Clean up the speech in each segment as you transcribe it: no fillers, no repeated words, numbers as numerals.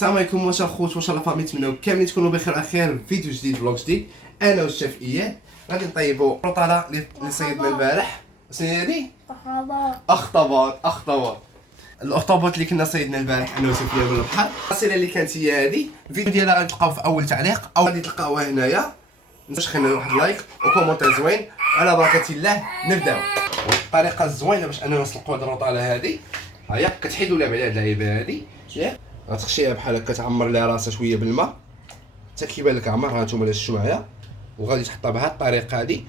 السلام عليكم واش الخوت واش الفامي، نتمنوا كاملين تكونوا بخير على خير. فيديو جديد فلوق جديد. انا والشيف اياد غادي نطيبوا البروطاله اللي صيدنا البارح. سيدي اخطبوط الاخطبوط اللي كنا صيدنا البارح انا وسفيان من البحر. الرساله اللي كانت هي هذه، الفيديو ديالها غادي تلقاوه في اول تعليق او غادي تلقاوها هنايا. متنساوش خلينا واحد لايك وكومونتير زوين. على بركه الله نبداو. الطريقه الزوينه باش اننا نسلقوا هاد البروطاله هذه، هيا كتحيدوا لها على هاد اللعيبه هذه، ياك غتخشيها بحال هكا، تعمر لها راسها شويه بالماء حتى كيبان لك عمر. ها نتوما شفتوا معايا، وغادي تحطها بهاد الطريقه هذه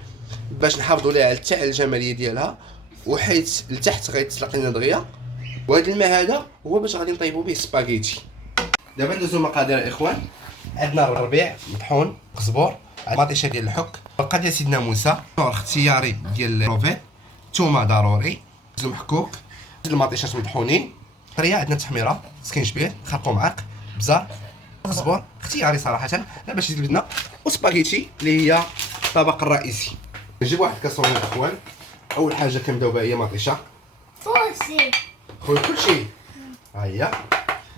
باش نحافظوا لها حتى على الجماليه ديالها، وحيت لتحت غيتسلق لنا دغيا. وهذا الماء هذا هو باش غادي نطيبوا به السباغيتي. دابا ندوزو المقادير الاخوان. عندنا الربيع مطحون، قزبور، مطيشه ديال الحك، بقى ديال سيدنا موسى، نوع اختياري ديال الروفيت، ثومه ضروري، زوم محكوك، المطيشات مطحونين، طريه عندنا تحميره، سكينشبير، خرقوم معاق، بزار، قزبور اختياري صراحه لا باش يزيد لنا، وسباغيتي اللي هي الطبق الرئيسي. نجيب واحد كاسرونه الاخوان. اول حاجه كنبداو بها هي مطيشه، كلشي ها هي.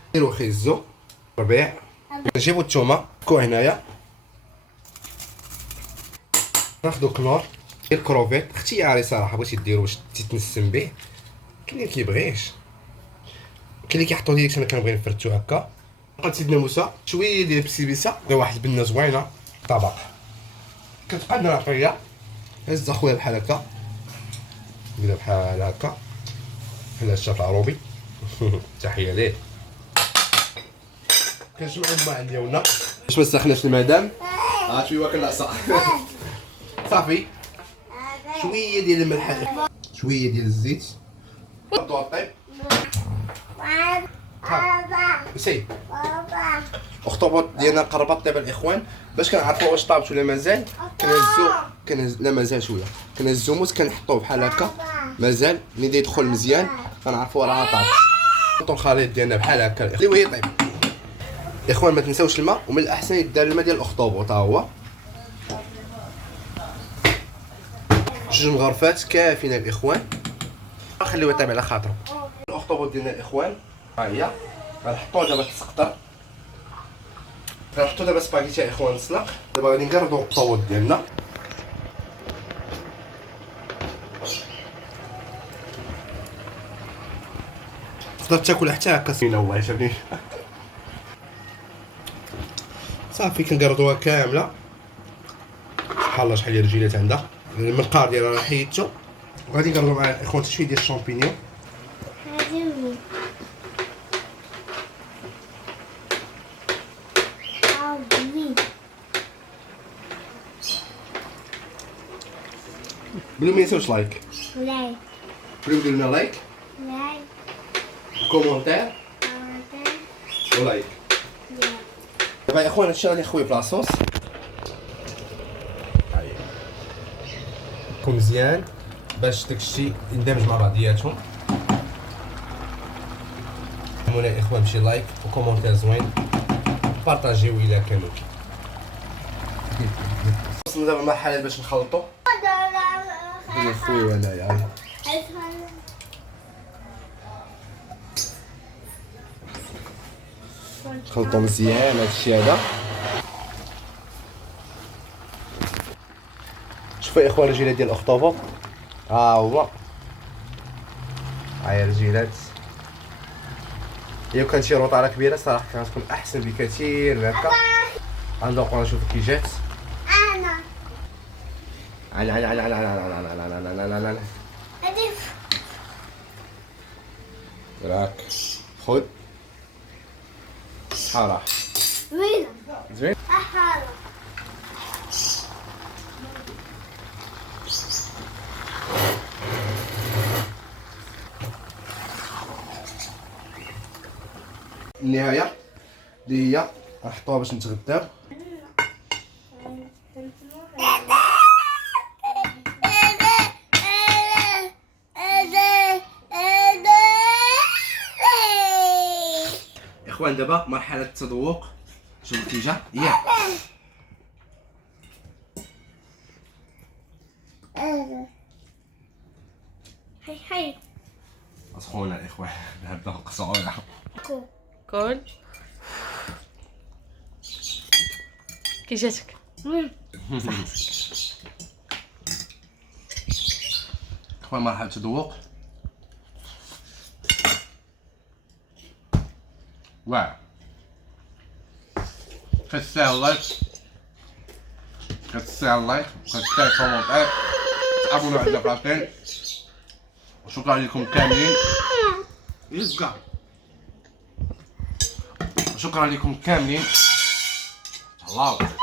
نديرو خيزو، ربيع، نجيبو الثومه كو هنايا، ناخدو كنور ديال كروفيت اختياري صراحه، بغيتي ديرو باش تتنسم به، كاين اللي كيبغيش، كاين اللي كيحطو ديريكت. انا كنبغي نفرتو هكا. بقات سيدنا موسى شويه ديال البسيبيسه، دا واحد البنه زوينه طبق. كتبقى عندنا العطريه، هز اخويا بحال هكا، نديرها بحال هكا بحال الشاف العروبي. تحيه ليه. كنجمعو الماء ديالنا باش ما نسخناش المدام. شويه واكل العصا. صافي شويه ديال الملح، شويه ديال الزيت، نحطوها طيب. سي الاخطبوط ديالنا قربت دابا الاخوان. باش كنعرفوا واش طابت ولا مازال، لا مازال شويه، كنهزو موس كنحطوه بحال هكا مازال. ملي يدخل مزيان كنعرفوا راه طابت. نحطوا الخليط ديالنا بحال هكا خليوه يطيب. الاخوان ما تنساوش الماء، ومن الاحسن يدار الماء ديال الاخطبوط ها هو. جوج مغرفات كافيين الاخوان، خليوه يطيب على خاطرو. الاخطبوط ديالنا الاخوان ها هي، غنحطوه دابا تسقطر. غنحطو دابا سباغيتي يا اخوان تسلق. دابا غادي نقرضو الاخطبوط ديالنا. تقدر تاكل حتى هكا سينا والله شافني. صافي كنقرضوها كامله. سبحان الله شحال ديال الرجيلات عندها. المنقار ديالها راه حيدتو. وغادي نقرضو مع الاخوان شويه ديال الشامبينيون. بلو ما ينساوش لايك. بلو ديروا لنا لايك، كومونتير ولايك. دابا يا اخوان هادشي غادي نخويه بلاصوص. كون مزيان باش داكشي يندمج مع بعضياتهم. المهم يا اخوان شي لايك وكومونتير زوين، بارطاجيو الى كانوا. وصلنا دابا المرحله باش نخلطوا. يا خويا انايا خلطوا مزيان هادشي هذا. شوفوا يا اخوان الرجيلات ديال الاخطبوط ها هو. هاهي الرجيلات. الا كانت شي روطاره كبيره صراحه كانت تكون احسن بكثير من هكا. غندوقو نشوفو كي جات. على راك خذ صحة زوين. النهايه اللي هي غنحطوها باش نتغداو. اخوان دابا مرحله التذوق. شوف النتيجه ياك. هاي سخونه الاخوان. هبدا القصعونه كل كي جاتك؟ خويا مرحبا تذوق. واعر. كتستاهل لايك، كتستاهل لايك، كتستاهل كومونتير، تابوناو على فلاشين. وشكرا لكم كاملين. يزقع. شكرا لكم كاملين. الله.